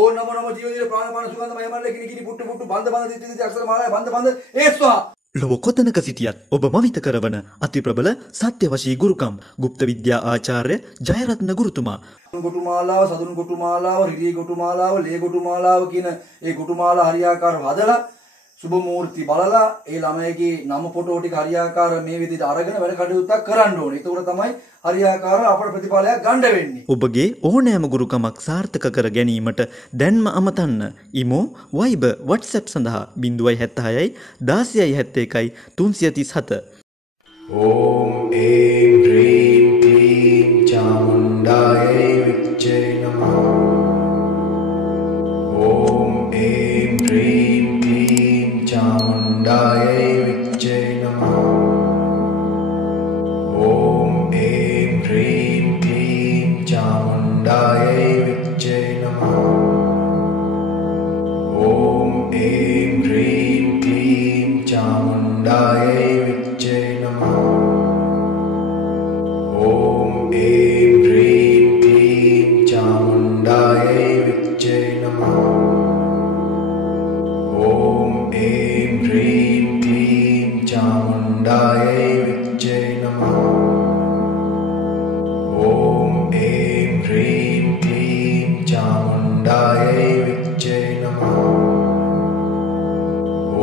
ओम नमो नमः जीव जीव प्राण मान सुगंध महिमल किनी किनी पुट्टु पुट्टु बंद बंद दिति दिति अक्षर माला बंद बंद ए स्वाहा ලොව කොතනක සිටියත් ඔබ මවිත කරවන අති ප්‍රබල සත්‍යවශී ගුරුකම් ගුප්ත විද්‍යා ආචාර්ය ජයරත්න ගුරුතුමා ගොටුමාලාව සදුන් ගොටුමාලාව රිදී ගොටුමාලාව ලේ ගොටුමාලාව කියන ඒ ගොටුමාලා හරියාකාරව හදලා සුබ මූර්ති බලලා ඒ ළමයිගේ නම ෆොටෝ ටික හරියාකාර මේ විදිහට අරගෙන වැඩ කටයුත්තක් කරන්න ඕනේ. ඒක තමයි හරියාකාර අපේ ප්‍රතිඵලයක් ගන්න වෙන්නේ. ඔබගේ ඕනෑම ගුරුකමක් සාර්ථක කර ගැනීමට දැන්ම අමතන්න. ඉමෝ වයිබර් WhatsApp සඳහා 076යි 1671යි 337. ඕම් ඒම් ह्रीं क्लीं चामुण्डायै विच्चे नमः. ඕම් ඒම් ह्रीं क्लीं चामुण्डायै विच्चे नमः. ඕම් ඒම් ह्रीं क्लीं चामुण्डायै विच्चे नमः. ඕම් ඒම් ह्रीं क्लीं चामुण्डायै विच्चे नमः. ඕම් ඒම් ह्रीं क्लीं चामुण्डायै विच्चे नमः. ඕම් ඒම් ह्रीं क्लीं चामुण्डायै विच्चे नमः. ඕම් ඒම් ह्रीं क्लीं चामुण्डायै विच्चे नमः. ඕම් ඒම් ह्रीं क्लीं चामुण्डायै विच्चे नमः.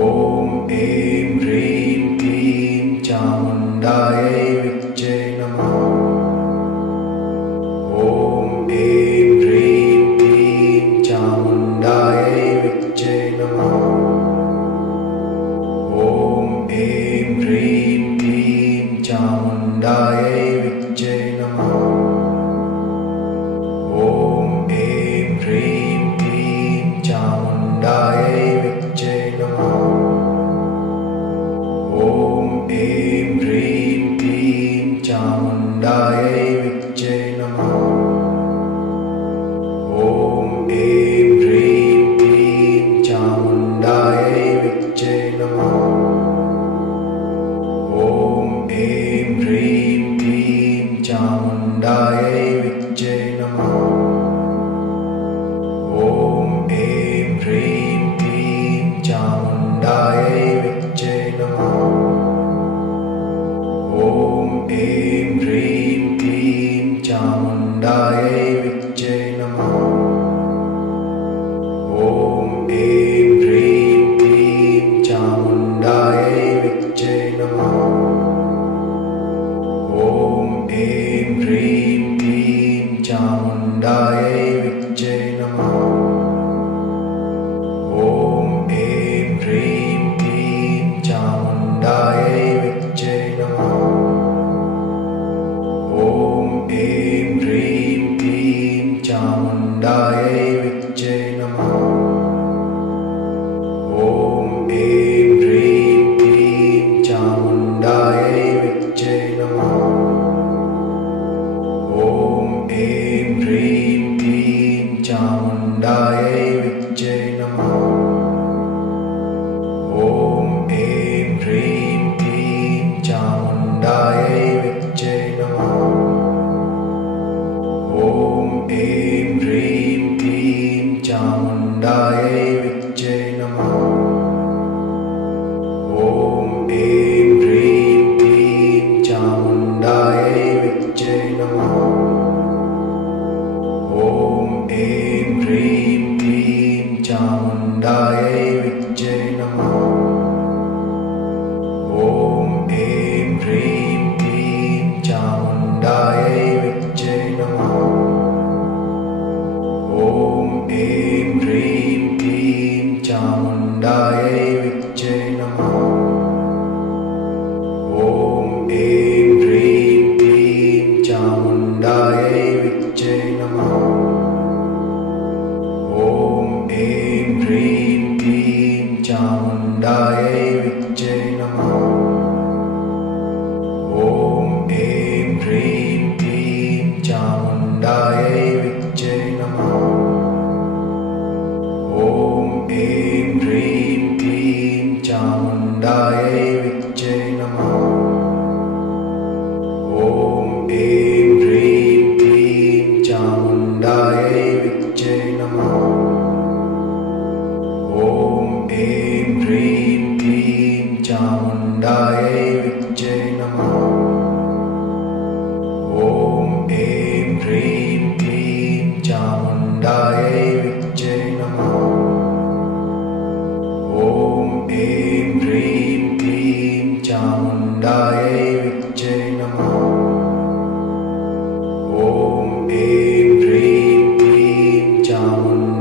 ඕම් ඒම් ह्रीं क्लीं चामुण्डायै विच्चे नमः. ඕම් ඒම් ह्रीं क्लीं चामुण्डायै विच्चे नमः. ඕම් ඒම් ह्रीं क्लीं चामुण्डायै विच्चे नमः. ඕම් ඒම් ह्रीं क्लीं चामुण्डायै विच्चे नमः. ඕම් ඒම් ह्रीं क्लीं चामुण्डायै विच्चे नमः. ඕම් ඒම් ह्रीं क्लीं चामुण्डायै विच्चे नमः. ඕම් ඒම් ह्रीं क्लीं चामुण्डायै विच्चे नमः. ඕම් ඒම් ह्रीं क्लीं चामुण्डायै विच्चे नमः. ඕම් ඒම් ह्रीं क्लीं चामुण्डायै विच्चे नमः. ඕම් ඒම් ह्रीं क्लीं चामुण्डायै विच्चे नमः. ඕම් ඒම් ह्रीं क्लीं चामुण्डायै विच्चे नमः. ඕම් ඒම් ह्रीं क्लीं चामुण्डायै विच्चे नमः. ඕම් ඒම් ह्रीं क्लीं चामुण्डायै विच्चे नमः. ඕම් ඒම් ह्रीं क्लीं चामुण्डायै विच्चे नमः. ඕම් ඒම් ह्रीं क्लीं चामुण्डायै विच्चे नमः. ඕම් ඒම් ह्रीं क्लीं चामुण्डायै विच्चे नमः. ඕම් ඒම් ह्रीं क्लीं चामुण्डायै विच्चे नमः. ඕම් ඒම් ह्रीं क्लीं चामुण्डायै विच्चे नमः. ඕම් ඒම් ह्रीं क्लीं चामुण्डायै विच्चे नमः. ඕම් ඒම් ह्रीं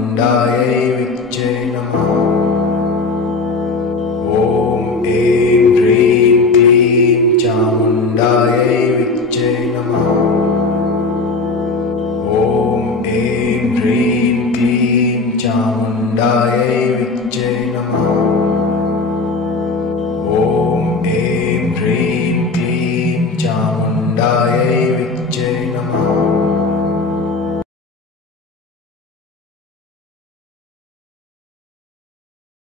चामुण्डायै विच्चे नमः। ॐ ऐं ह्रीं क्लीं चामुण्डायै विच्चे नमः। ॐ ऐं ह्रीं क्लीं चामुण्डायै विच्चे नमः। ॐ ऐं ह्रीं क्लीं चामुण्डायै